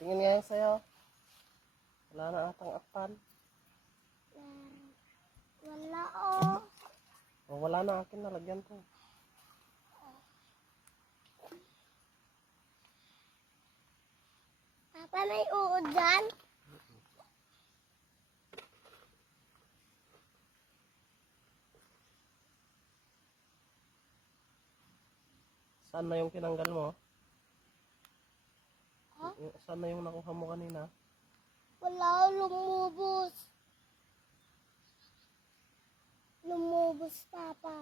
Tingin nga yan sa'yo. Wala na atang akpan. Wala oh. O, wala na akin, nalagyan ko. Papa, may uod dyan? Saan na yung tinanggal mo? Huh? Saan na yung nakuha mo kanina? Wala, lumubos. Lumubos, Papa.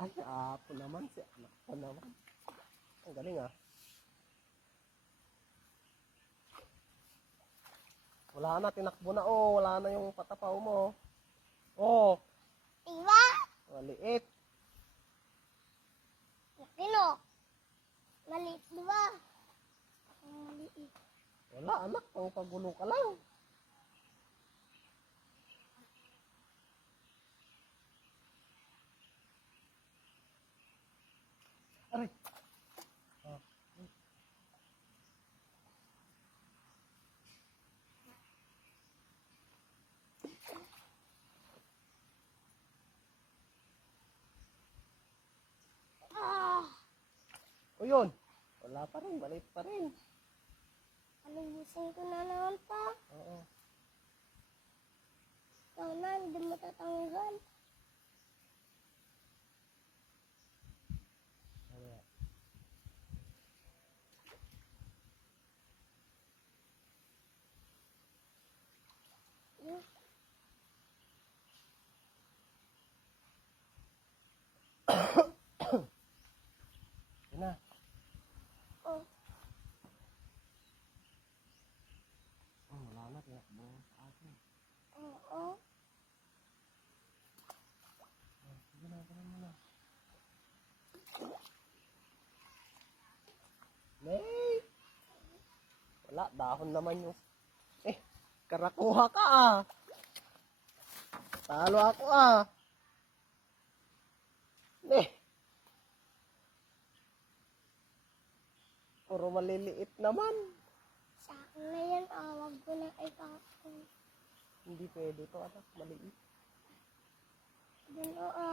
Ay, apo naman. Si anak pa naman. Ang galing ah. Wala na, tinakbo na oh. Wala na yung patapaw mo. Oh, Diba? maliit. Kino? Maliit, diba? Maliit. Wala anak, pang pagulo ka lang. Aray. Ah. Ah! O yun. Wala pa rin, maliit pa rin. Alubusin ko na naman pa. Oo. Ikaw na, hindi mo tatanggal. Ano? Yun. Yun na. Oh, Wala na, tinakbo sa akin. oo. Sige na, ganun mo na. Nay! Wala, dahon naman yung... Eh, karakuha ka ah. Talo ako ah. Eh. Puro maliliit naman. Sa akin na yan, wag ko na ipakakon. Hindi pwede to anak, maliit. Dun, oo.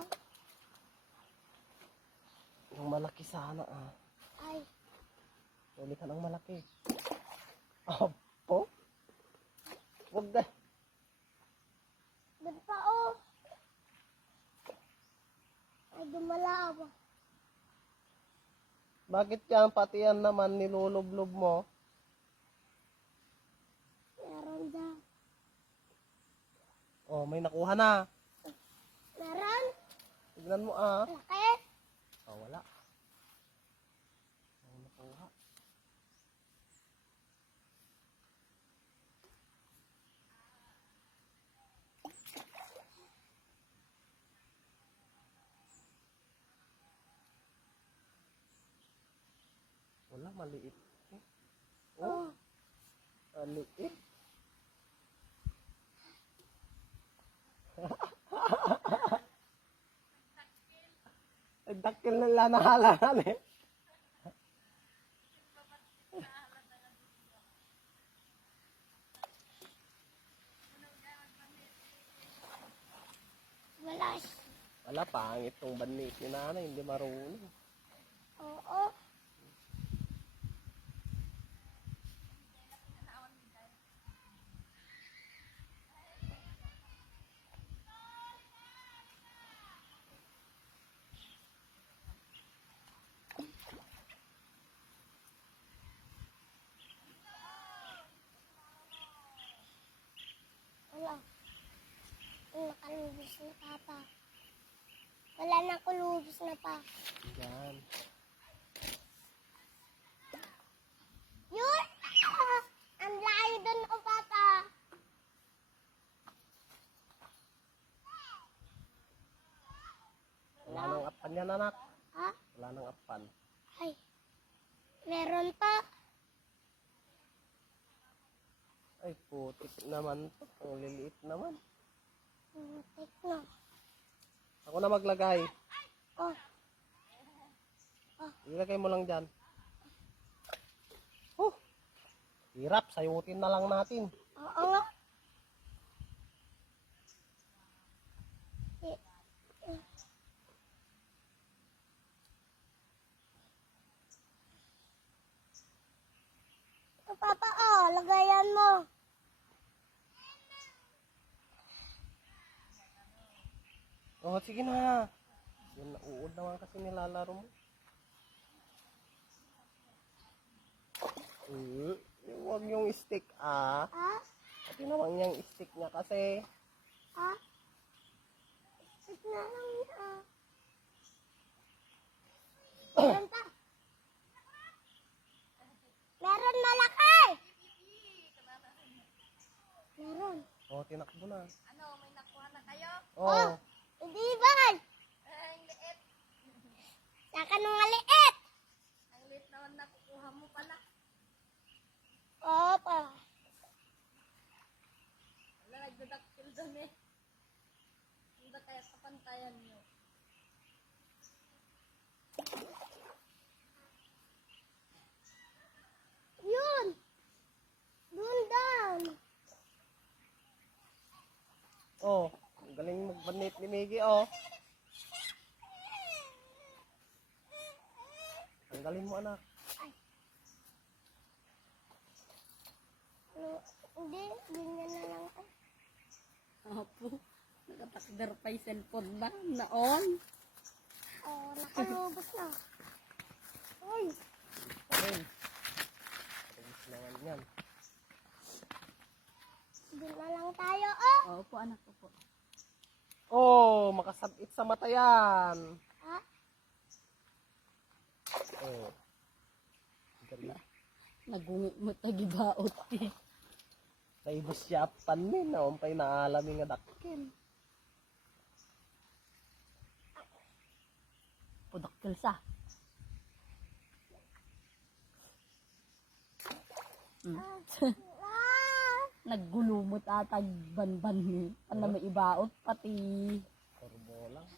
Yung malaki sana ah. Ay, Uli ka ng malaki. Apo? Wag na. dun pa, oh. Ay, dumalawa. Bakit yan, pati yan naman nilulublob mo? Meron dyan. Oh, may nakuha na. Meron? Tignan mo ah. Laki? Oh, wala. May nakuha. Wala, maliit. Oh, maliit. Dakil na lang nahalangan eh. Wala. Wala, pangit tong banit ni nanay, hindi marunong. Oo. Wala. Nakalubos na, Papa. Wala na kulubos na pa. Yan. Yun! Ah! Ang layo dun, oh, Papa. Wala nang apan apan yan, anak. Ha? Wala nang apan. Ay. Meron pa. Ay, putik naman to. Ang liliit naman. Take na. Ako na maglagay. Oh. Ilagay mo lang dyan. Hirap, sayutin na lang natin. Oo nga. Ito, Papa, oh, lagayan mo. Oh, sige na. Yan, nauud naman kasi nilalaro mo. Huwag yung stick, ah. Ha? Pati naman yung stick niya kasi. Ha? Ito na lang niya. Meron pa. Meron malaki. Meron. Oh, tinakbo na. Ano, may nakuha na kayo? Oh, Hindi ba? Ang liit. Saka nung maliit. Ang liit naman nakukuha mo pala. Opo. Wala, nagdadaktil doon eh. Hindi ba kaya kapantayan nyo? Yun. Doon down. oh. Ang galing magbanit ni Miggy, oh. Tanggalin mo, anak. Hindi, ganyan na lang. Opo, nakatakder pa yung cellphone ba? Naon? Oh, nakalubos na. Uy. Okay. Tapos naman yan. Doon na lang tayo, oh. Opo, anak ko po. Oh, makasabit sa mata yan. Ha? Oh. Galing. Nagungi mo tagibaot eh. Naibos siya panin na umpay na alamin nga dakkin. Pudaktil sa. Ah. Naggulumot atag banban ni. Ano may ibaot pati. Korbo lang.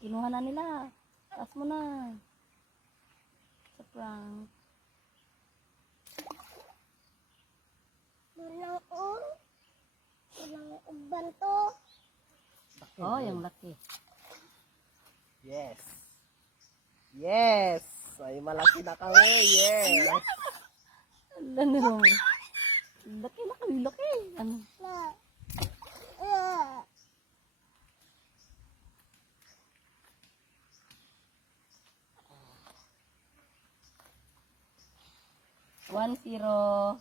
Kinuha na nila. Taas mo na. Sa prank. Walang walang uban to. Dakkin Oh, yun. yung laki. Yes. Yes. Ay malaki na kami. Yes. Ano? Laki, laki, laki. Ano? Na. Ah. 1-0.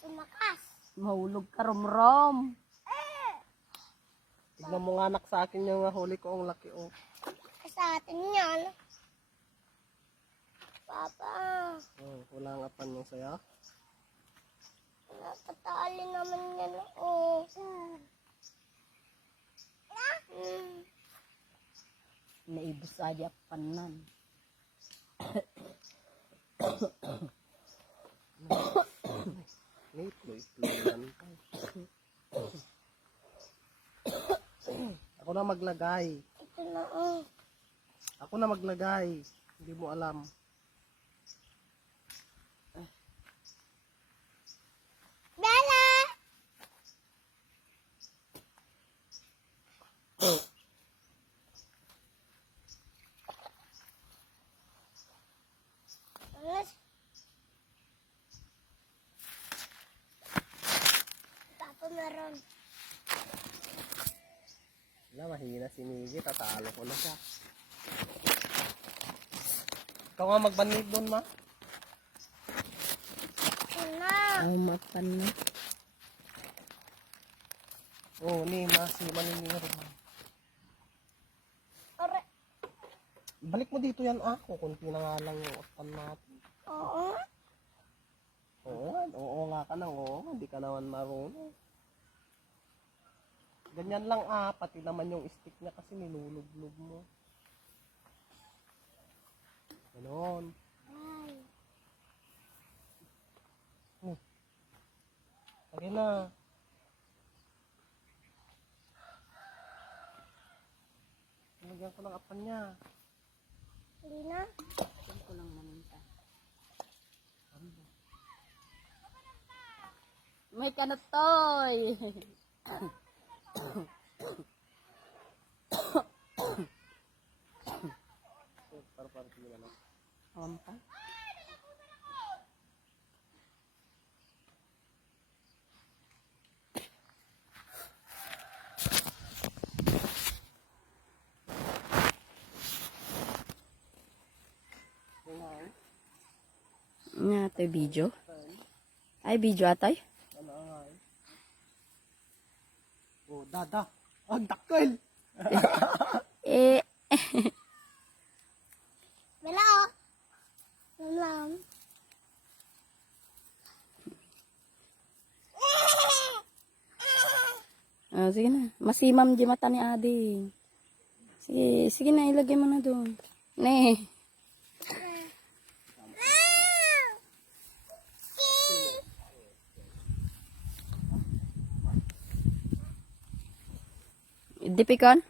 Sumakas. Mahulog ka rom-rom. Tignan mo nga anak sa akin yung huli ko ang laki, oh. Sa atin yan. Papa. Oh, wala nga pan yung saya. Napatali naman yan. Oh. Naibos aja panan. Nitlo-itlo yan. Ako na maglagay. Ito na, oh. Ako na maglagay. Hindi mo alam. Bella! Alas. Papa meron. Wala, mahina si Miggy. Tatalo ko na siya. Ikaw nga magbanid doon, ma. Ito na. Mapan na. Oh, ni, ma. Si Maniniro. Ore. Balik mo dito yan ako. Kunti na nga lang yung ospan natin. Oo. Oo nga ka nang oo. Hindi ka naman marunong. Ganyan lang pati naman yung stick niya kasi nilulublog mo. Ganon. Ay. Sige na. Lagyan ko ng apan niya. Hindi na. Ito ko lang naman ta. May kanatoy. Para tingnan na. Ampa. Nga ito video. Ay, video atay. Ano ay? Oh, dada. Ang dakkel. Eh, Wala oh. Wala. sige na. Masimam di mata ni Adi. Sige na, ilagay mo na doon. Ne. Dipikon?